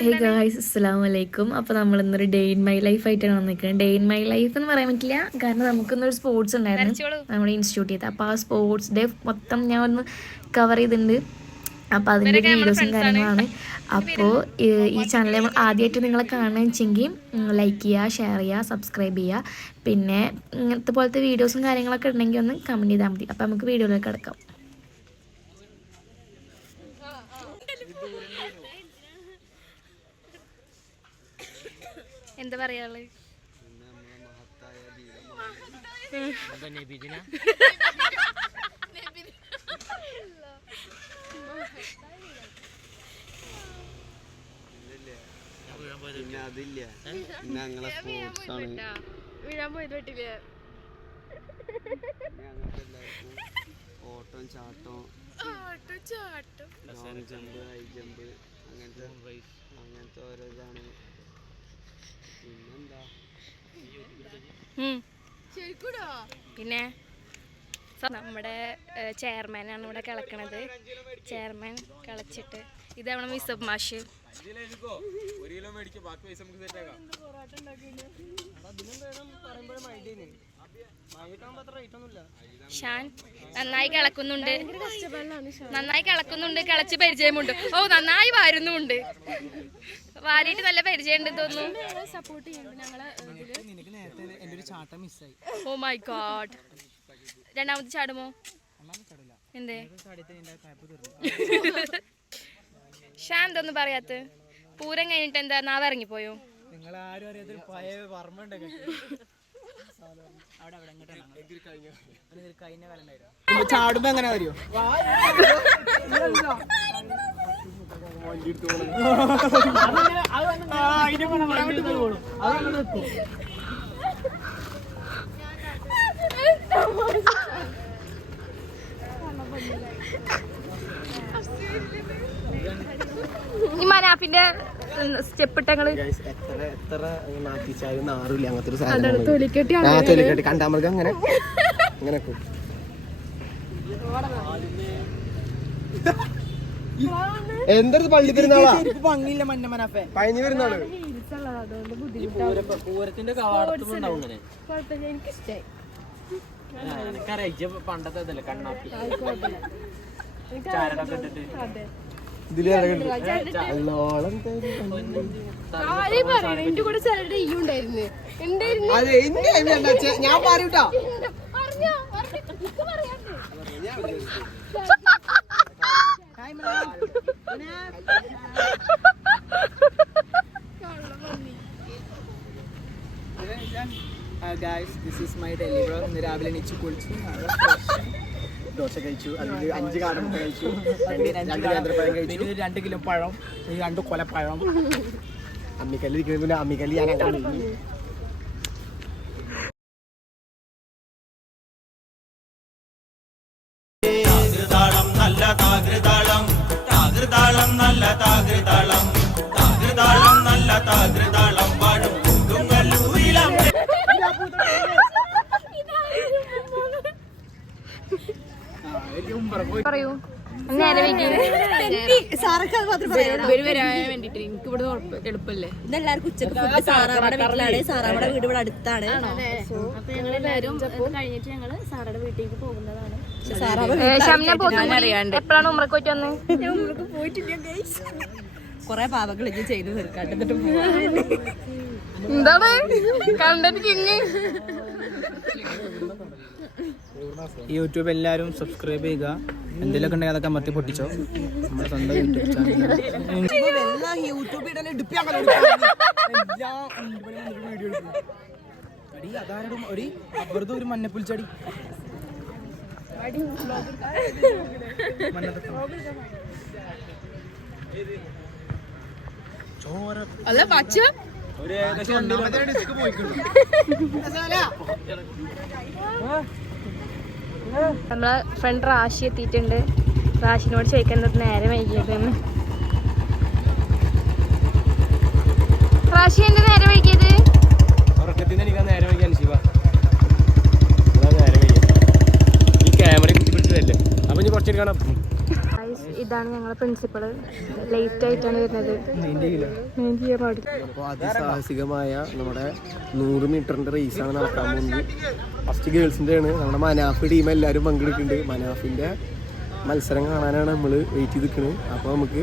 Hey guys അസ്സലാമു അലൈക്കും. അപ്പോൾ നമ്മൾ ഇന്നൊരു ഡേ ഇൻ മൈ ലൈഫ് ആയിട്ടാണ് വന്നിരിക്കുന്നത്. ഡേ ഇൻ മൈ ലൈഫ് എന്ന് പറയാൻ പറ്റില്ല, കാരണം നമുക്കിന്നൊരു സ്പോർട്സ് ഉണ്ടായിരുന്നു നമ്മുടെ ഇൻസ്റ്റിറ്റ്യൂട്ട് ചെയ്ത്. അപ്പോൾ ആ സ്പോർട്സ് ഡേ മൊത്തം ഞാൻ ഒന്ന് കവർ ചെയ്തിട്ടുണ്ട്. അപ്പോൾ അതിൻ്റെ വീഡിയോസും കാര്യങ്ങളാണ്. അപ്പോൾ ഈ ചാനൽ നമ്മൾ ആദ്യമായിട്ട് നിങ്ങളെ കാണുകയെന്ന് വെച്ചെങ്കിൽ ലൈക്ക് ചെയ്യുക, ഷെയർ ചെയ്യുക, സബ്സ്ക്രൈബ് ചെയ്യുക. പിന്നെ ഇങ്ങനത്തെ പോലത്തെ വീഡിയോസും കാര്യങ്ങളൊക്കെ ഉണ്ടെങ്കിൽ ഒന്ന് കമൻറ്റ് ചെയ്താൽ മതി. അപ്പോൾ നമുക്ക് വീഡിയോയിലേക്ക് കിടക്കാം. എന്താ പറയാള്? ഓട്ടം ചാട്ടം ലോങ് ജമ്പ്, ഹൈ ജമ്പ്, അങ്ങനത്തെ ഓരോ ഇതാണ്. പിന്നെ നമ്മുടെ ചെയർമാനാണ് ഇവിടെ കളക്കണത്. ചെയർമാൻ കളച്ചിട്ട് ഇതാണ് മിസ്സബ് മാഷ്. ഷാൻ നന്നായി കളക്കുന്നുണ്ട്, കളച്ച് പരിചയമുണ്ട്. ഓ നന്നായി വാരുന്നുണ്ട്, വാരിയിട്ട് നല്ല പരിചയമുണ്ട് തോന്നുന്നു. ഓ മൈ ഗോഡ്, രണ്ടാമത്തെ ചാടുമോ? എന്തേ ഷാൻ എന്തൊന്നും പറയാത്ത? പൂരം കഴിഞ്ഞിട്ട് എന്താ നാവ് ഇറങ്ങിപ്പോയോ? ചാടുമ്പോ എങ്ങനെ അറിയോ? ഈ മനാഫിന്റെ സ്റ്റെപ്പ് ഇട്ടങ്ങള് എത്ര നാട്ടിച്ചാലും നാറില്ല. അങ്ങനത്തെ ഒരു സാധനം തൊലിക്കെട്ടി കണ്ടാമൃഗം അങ്ങനെ അങ്ങനെ എന്തൊരു പള്ളി പെരുന്നാളാ, പഴഞ്ഞു പെരുന്നാള്. പൂരത്തിന്റെ പണ്ടത്തെ കണ്ണാപ്പി ചാരടൊക്കെ ഇട്ടിട്ട് ഞാൻ പറയൂട്ടാ. Guys, this is my daily vlog. ഇന്ന് രാവിലെ എണീച്ച് കുളിച്ചു, ദോശ കഴിച്ചു, അതിൽ 5 കാടമുട്ട കഴിച്ചു, 2 നേന്ത്രപ്പഴം കഴിച്ചു, 2 കിലോ പഴം, 2 കൊലപ്പഴം. അമ്മിക്കല്ല് ഇരിക്കുന്ന അമ്മിക്കല്ല് ഞാൻ അങ്ങനെ പറയൂ. നേരെ എളുപ്പല്ലേ? ഇതെല്ലാവർക്കും ഉച്ചക്ക് ഫുഡ് സാറാമ്മയുടെ വീട്ടിലാണ്. സാറാമ്മയുടെ വീട് ഇവിടെ അടുത്താണ്. അപ്പൊ ഞങ്ങളെല്ലാരും കഴിഞ്ഞിട്ട് ഞങ്ങള് സാറയുടെ വീട്ടിലേക്ക് പോകുന്നതാണ്. എപ്പോഴാണ് ഉമ്രക്ക് പോയിട്ട് വന്ന്? ഉമ്രക്ക് പോയിട്ടില്ല, കൊറേ പാവങ്ങൾ ഇനി ചെയ്ത് തീർക്കാണ്ട് എന്നിട്ട് പോവാ. എന്താണ് കണ്ടിട്ട് യൂട്യൂബ് എല്ലാവരും സബ്സ്ക്രൈബ് ചെയ്യുക. എന്തെങ്കിലുമൊക്കെ ഉണ്ടെങ്കിൽ അതൊക്കെ മത്തി പൊട്ടിച്ചോ. നമ്മുടെ സ്വന്തം യൂട്യൂബ് ചാനൽ ഒരു മഞ്ഞപ്പുൽച്ചടി അല്ല പച്ച നമ്മളെ ഫ്രണ്ട് റാഷി എത്തിയിട്ടുണ്ട്. റാഷിനോട് ചോദിക്കുന്നത് നേരെ വൈകിയതെന്ന്. റാഷി എന്റെ നേരെ വൈകിയത് ഈ ക്യാമറ പിടിച്ചതല്ലേ. അപ്പൊ കുറച്ചെടുക്കണം. ഇതാണ് ഞങ്ങളെ പ്രിൻസിപ്പള്. ലേറ്റ് ആയിട്ടാണ് വരുന്നത്. അപ്പോൾ അതിസാഹസികമായ നമ്മുടെ 100 മീറ്ററിൻ്റെ റേസാണ് നടക്കാൻ പോകുന്നത്. ഫസ്റ്റ് ഗേൾസിൻ്റെ ആണ്. നമ്മുടെ മനാഫ് ടീം എല്ലാവരും പങ്കെടുക്കുന്നുണ്ട്. മനാഫിൻ്റെ മത്സരം കാണാനാണ് നമ്മൾ വെയിറ്റ് ചെയ്ത് നിൽക്കുന്നത്. അപ്പോൾ നമുക്ക്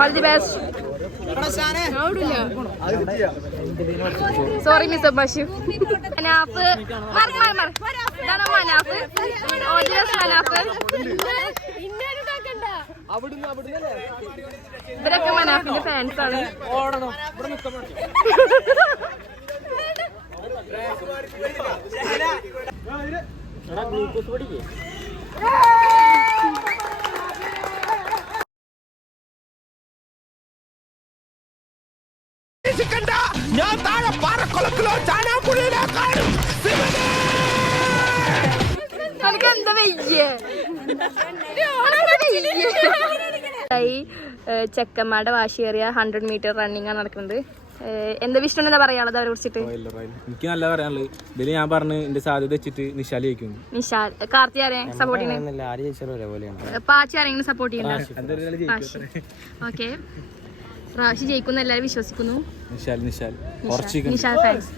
all the best. Sorry mister Basheer. Manaf ഇതാണ് മനാഫ്. മനാഫ് ഇവരൊക്കെ മനാഫിന്റെ ഫാൻസ് ആണ്. ഞാൻ താഴെ പാറക്കുളത്തിലോ ചാനാപ്പുഴയിലോ കാണും. എന്താ ചെക്കന്മാരുടെ വാശിയേറിയ 100 മീറ്റർ റണ്ണിങ് ആണ് നടക്കുന്നത്. എന്താ വിഷ്ണു എന്താ പറയാനുള്ളത് അവരെ കുറിച്ചിട്ട്? എനിക്ക് നല്ല പറയാനുള്ളത് ഇതില് ഞാൻ പറഞ്ഞു എന്റെ സാധ്യത വെച്ചിട്ട് നിശാൽ ജയിക്കും. നിശാൽ കാർത്തി ആരെ സപ്പോർട്ട് ചെയ്യുന്നത്? പാച്ചി ആരെങ്കിലും സപ്പോർട്ട് ചെയ്യുന്നുണ്ടോ? ഓക്കെ, റാഷി ജയിക്കുന്ന എല്ലാവരും വിശ്വസിക്കുന്നു. നിശാൽ ഫാൻസ്.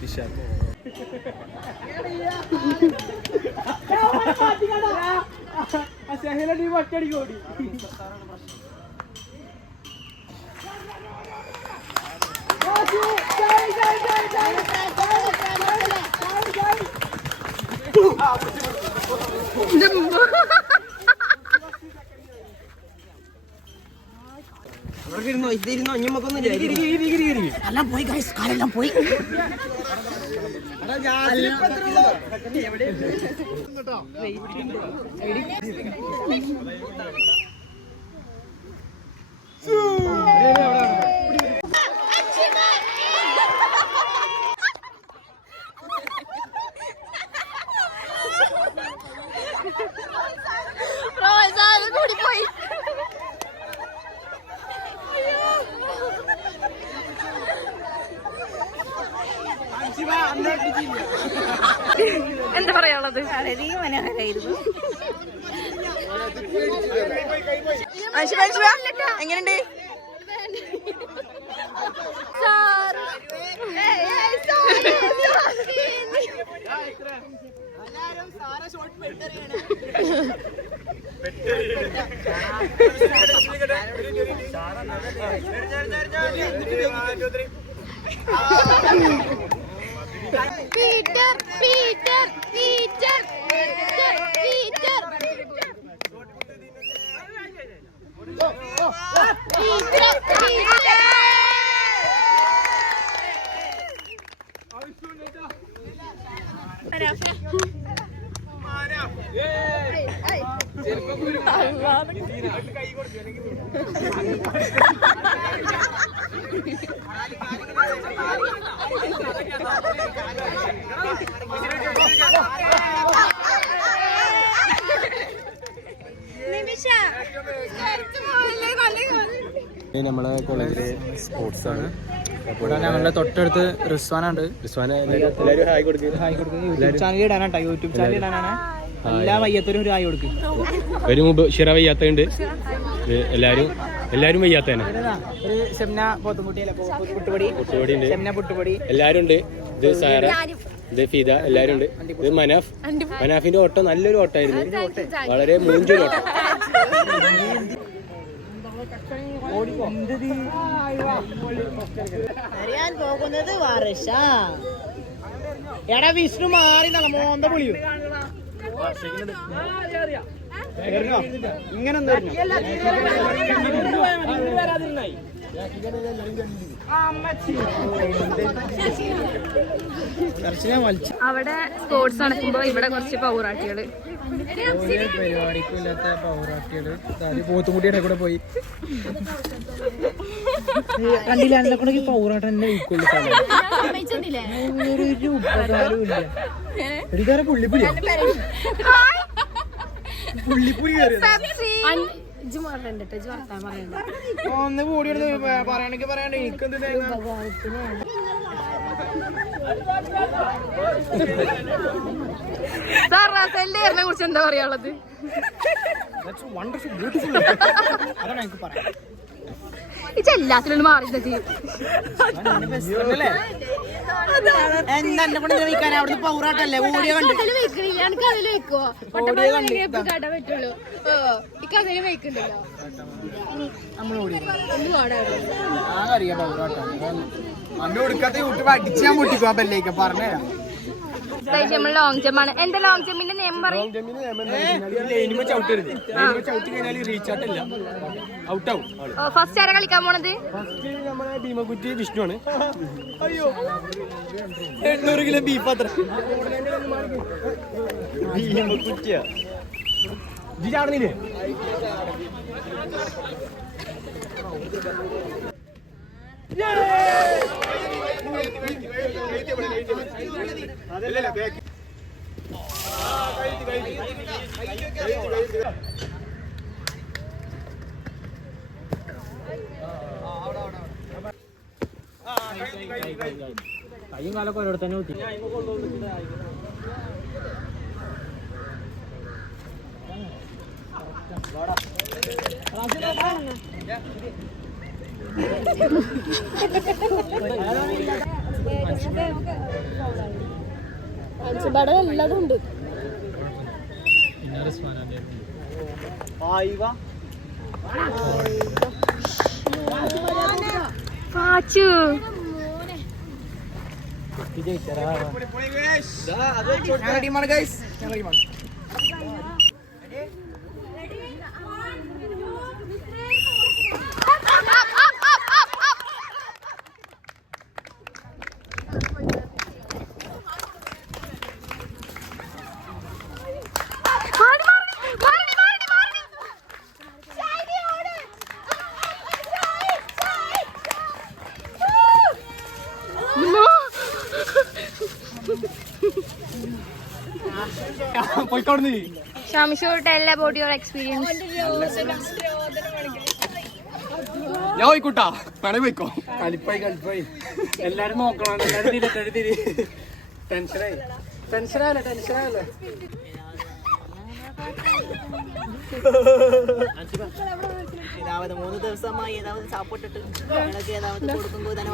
എല്ലാം പോയി ഗൈസ്, കാലെല്ലാം പോയി. എന്താ പറയാനുള്ളത്? എങ്ങനെയുണ്ട്? Peter Peter Peter Peter Peter നമ്മളെ കോളേജിലെ സ്പോർട്സ് ആണ്. ഇവിടെ ഞങ്ങളുടെ തൊട്ടടുത്ത് റിസ്വാനുണ്ട്. എല്ലാവരും ഹായ് കൊടുക്കുക. യൂട്യൂബ് ചാനൽ ഇടാനാട്ടോ, യൂട്യൂബ് ചാനൽ ഇടാനാണ്. എല്ലാ വയ്യാത്തവരും ഒരു ഹായ് കൊടുക്കും. ഒരു മുബഷിറ വയ്യാത്തുണ്ട്. എല്ലാരും വയ്യാത്തന്നെ. ഒരു സെമിന പോത്തുംകുട്ടിയല്ലേ, പുട്ടുപടി സെമിന പുട്ടുപടി എല്ലാരും ഉണ്ട്. ഇത് സാറ, ഇത് ഫിദ, എല്ലാരും ഉണ്ട്. ഇത് മനാഫിന്റെ ഓട്ടം നല്ലൊരു ഓട്ടമായിരുന്നു. വളരെ മൂഞ്ചൊരു ഓട്ടം. അറിയാൻ പോകുന്നത് വർഷ. എടാ വിഷ്ണു മാറി മോന്ത പൊളിയും ഇങ്ങനെ അവിടെ സ്പോർട്സ് നടക്കുമ്പോ ഇവിടെ കുറച്ച് പൗറാട്ടികള്, പരിപാടിക്കും ഇല്ലാത്ത പൗറാട്ടികള് പോത്തുംകുട്ടിയുടെ കൂടെ പോയി കണ്ടില്ല. എന്നെ കൂടെ ഈ പൗറാട്ടം തന്നെ ഉൾക്കൊള്ളു. ഒരു ഉപകാരവും ഇല്ല. എടുക്കാരെ പുള്ളിപ്പുള്ളി പുള്ളിപ്പുരി കയറി പെപ്സി ഒന്ന് കൂടി പറയണെങ്കിൽ പറയാണ്ട് എനിക്കെന്ത് തേങ്ങ സെല്ലിനെ കുറിച്ച് എന്താ പറയാനുള്ളത്? വണ്ടർഫുൾ ബ്യൂട്ടിഫുൾ അതാണ് എനിക്ക് പറയാം. എല്ലാത്തിനും മാറി എന്താ എന്നെ കൊണ്ട് കഴിക്കാൻ അവിടുന്ന് പൗറാട്ടല്ലേ ഓടിയ കണ്ട് അറിയാം പൗറാട്ടം അന്ന് കൊടുക്കാത്ത യൂട്യൂബ് അടിച്ച് ഞാൻ പൊട്ടിക്കും ആ ബെല്ലേക്ക് പറഞ്ഞുതരാം. ലോങ് ജമ്പ് ആണ്. എന്താ ലോങ് ജമ്പിന്റെ നെയിം പറയും? ഫസ്റ്റ് ആരാ കളിക്കാൻ പോണത്? ഭീമക്കുറ്റി വിഷ്ണുവാണ്. അയ്യോ 800 കിലോ ബീഫ് അത്ര ഭീമക്കുറ്റിയാ ചാടുന്നില്ലേ? കയ്യും കാലൊക്കെ ഒരിടത്ത് തന്നെ കുത്തി. എല്ലാതുണ്ട്. പാച്ചു റെഡിമാണ് ഗൈസ്, റെഡിമാണ്. ഷാമിഷോർ ടെൽ അബൌട്ട് യുവർ എക്സ്പീരിയൻസ്. ഞാൻ പോയിക്കൂട്ടാ, വേണേ പോയിക്കോ. കലിപ്പായി എല്ലാരും നോക്കണം, എല്ലാരും തിരി ടെൻഷനായല്ലേ. ഏതാവത് 3 ദിവസമായി ഏതാവത് സാപ്പിട്ടിട്ട് ഏതാവത് കൊടുക്കുമ്പോൾ തന്നെ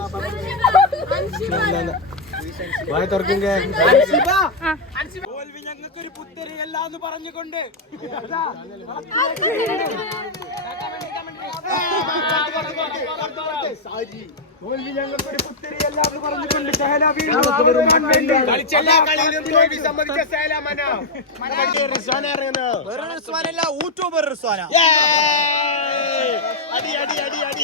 തോൽവി ഞങ്ങൾക്കൊരു പുത്തരിയല്ല എന്ന് പറഞ്ഞുകൊണ്ട് തോൽവി ഞങ്ങൾക്കൊരു പുത്തരിയല്ല എന്ന് പറഞ്ഞുകൊണ്ട് കളിച്ചെല്ലാ കളിയിലും തോൽവി സമ്മതിച്ച സേലാമന യൂട്യൂബർ റിസ്വാന. അടി അടി അടി അടി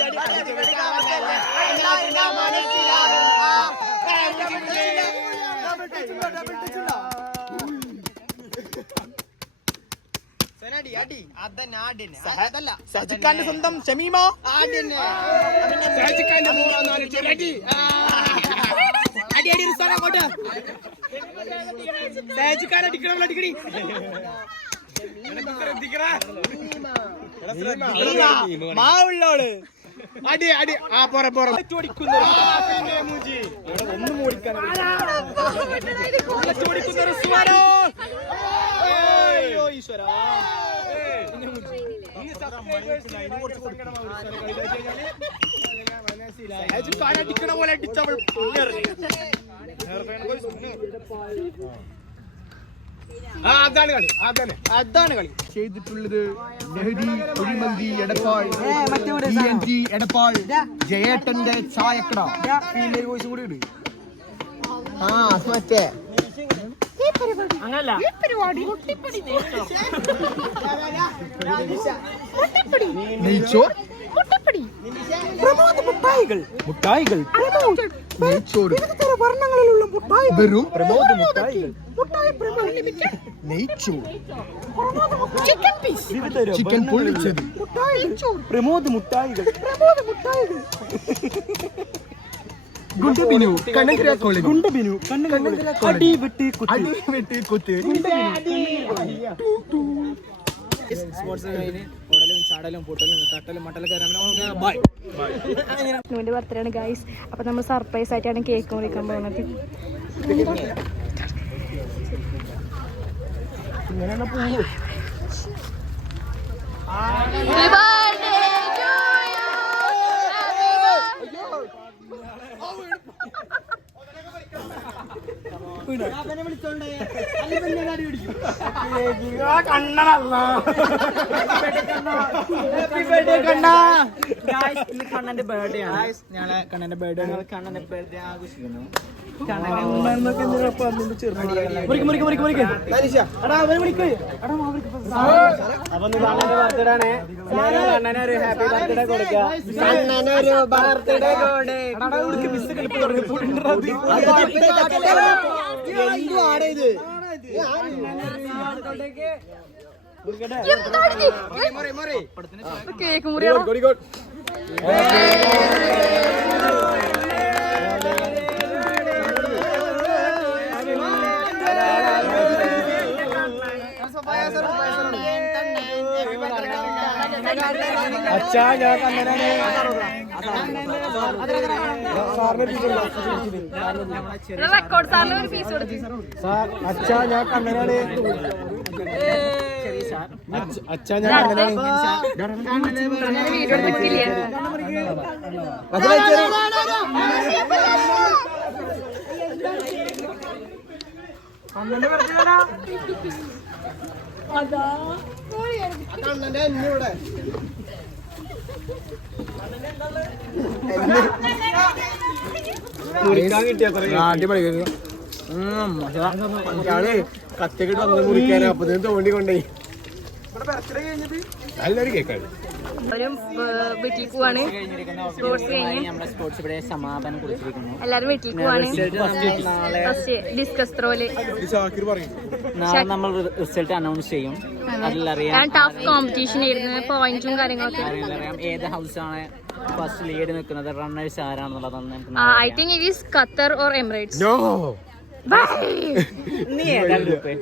അടി സജിക്കാന്റെ സ്വന്തം ഷമീമ സജിക്കാന്റെ അടി അടി റിസ്വാന അങ്ങോട്ട് സജിക്കാൻ അടിക്കണം അടിക്കടി മാവുള്ളോള് അടി അടി ആ പുറ ഒന്നും ഓടിക്കാൻ ഈശ്വര അടിക്കണ പോലെ അടിച്ചവൾ അതാണ് കളി ചെയ്തിട്ടുള്ളത്. ലഹരി കുഴിമന്തി എടപ്പാൾ എടപ്പാൾ ജയേട്ടന്റെ ചായക്കട ഫീൽഡ് കോഴ്സും കൂടി ഉണ്ട്. ആ മറ്റേ നെയ്ച്ചോർ മുട്ടായികൾ നെയ്ച്ചോറ് വർണ്ണങ്ങളിലുള്ള മുട്ടായി വെറും പ്രമോദ് മുട്ടായികൾ നെയ്ച്ചോറ് ചിക്കൻ പൊള്ളിച്ചത് പ്രമോദ് മുട്ടായികൾ ഗുണ്ടബിനു കണ്ണങ്കര കോളേജ് അടി വെട്ടി കുത്ത് സ്പോർട്സ് കഴിഞ്ഞ് ഓടലും ചാടലും പൊട്ടലും തട്ടലും മട്ടലും കയറാൻ ബൈ. നുവിന്റെ ബർത്ത്ഡേ ആണ് ഗൈസ്. അപ്പൊ നമ്മൾ സർപ്രൈസ് ആയിട്ടാണ് കേക്ക് മുറിക്കാൻ പോകുന്നത്. കണ്ണന്റെ ബർത്ത്ഡേ ആണ്. ഞങ്ങളെ കണ്ണന്റെ ബർത്ത്ഡേ ആഘോഷിക്കുന്നു. കേക്ക് മുറിയോ? അച്ഛാ ഞാൻ കണ്ണനാണ്. റെക്കോർഡ് സാറിന് ഒരു പീസ് കൊടുത്തു. അച്ഛാ ഞാൻ കണ്ണനാണ്. അച്ഛാ ഞാൻ കണ്ണനാണ്. വീഡിയോ എടുത്തില്ലേ? അത് വെച്ചേര്. കണ്ണന്റെ എന്നെ ഇവിടെ അടിപൊളി കത്തിക്കിട്ട് വന്ന് മുറിക്കാനോ അപ്പത്തിന് തോണ്ടി കൊണ്ടേ നല്ലൊരു കേക്കാണ്. ഒരു വീട്ടിൽ പോവാണ്. സ്പോർട്സ് കഴിഞ്ഞ് നമ്മുടെ സ്പോർട്സ് ഇവിടെ സമാപനം കുറിച്ചിരിക്കുന്നു. എല്ലാരും വീട്ടിൽ പോവാണ്. ഫസ്റ്റ് ഡിസ്കസ് ത്രോയില് നാളെ നമ്മൾ റിസൾട്ട് അനൗൺസ് ചെയ്യും. അതിലറിയാം ടഫ് കോമ്പറ്റീഷൻ ആയിരുന്നു. പോയിന്റും കാര്യങ്ങളൊക്കെ അറിയാം ഏത് ഹൗസാണ് ഫസ്റ്റ് ലീഡ് നിൽക്കുന്നത്, റണ്ണേഴ്സ് ആരാണെന്നുള്ളതാണ്. I think it is Qatar or Emirates. നീ ഏതാ ഗ്രൂപ്പ്?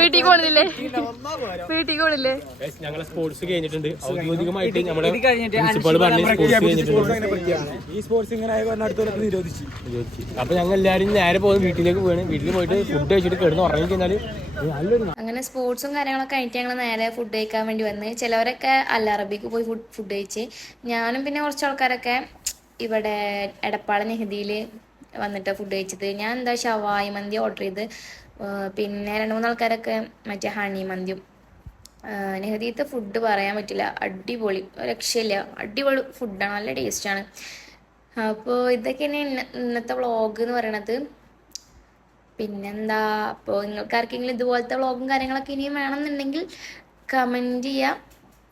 വീട്ടിൽ പോണില്ലേ? വീട്ടിൽ പോണില്ലേ? ഞങ്ങളെ സ്പോർട്സ് കഴിഞ്ഞിട്ടുണ്ട് ഔദ്യോഗികമായിട്ട് നമ്മുടെ ഇത് കഴിഞ്ഞിട്ട് പ്രിൻസിപ്പൾ പറഞ്ഞ സ്പോർട്സ് കഴിഞ്ഞിട്ടുണ്ട്. ഈ സ്പോർട്സ് ഇങ്ങനെ അടുത്തോടെ നിരോധിച്ചു. അപ്പൊ ഞങ്ങൾ എല്ലാവരും നേരെ പോകുന്ന വീട്ടിലേക്ക് പോവാണ്. വീട്ടിൽ പോയിട്ട് ഫുഡ് കഴിച്ചിട്ട് കിടന്ന് ഉറങ്ങി കഴിഞ്ഞാല് നല്ലൊരു അങ്ങനെ സ്പോർട്സും കാര്യങ്ങളൊക്കെ കഴിഞ്ഞിട്ട് ഞങ്ങൾ നേരെ ഫുഡ് കഴിക്കാൻ വേണ്ടി വന്ന്. ചിലവരൊക്കെ അൽ അറബിക്ക് പോയി ഫുഡ് കഴിച്ച്. ഞാനും പിന്നെ കുറച്ച് ആൾക്കാരൊക്കെ ഇവിടെ എടപ്പാള നെഹദിയിൽ വന്നിട്ട് ഫുഡ് കഴിച്ചത്. ഞാൻ എന്താ ഷവായി മന്തി ഓർഡർ ചെയ്ത്. പിന്നെ 2-3 ആൾക്കാരൊക്കെ മറ്റേ ഹണി മന്തിയും. നെഹദിയത്തെ ഫുഡ് പറയാൻ പറ്റില്ല, അടിപൊളി, രക്ഷയില്ല, അടിപൊളി ഫുഡാണ്, നല്ല ടേസ്റ്റാണ്. അപ്പോൾ ഇതൊക്കെയാണ് ഇന്നത്തെ വ്ളോഗ് എന്ന് പറയണത്. പിന്നെന്താ, അപ്പോൾ നിങ്ങൾക്ക് ആർക്കെങ്കിലും ഇതുപോലത്തെ വ്ളോഗും കാര്യങ്ങളൊക്കെ ഇനിയും വേണമെന്നുണ്ടെങ്കിൽ കമൻറ്റ് ചെയ്യുക.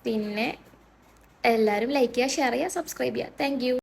പിന്നെ എല്ലാവരും ലൈക്ക് ചെയ്യുക, ഷെയർ ചെയ്യുക, സബ്സ്ക്രൈബ് ചെയ്യുക. Thank you.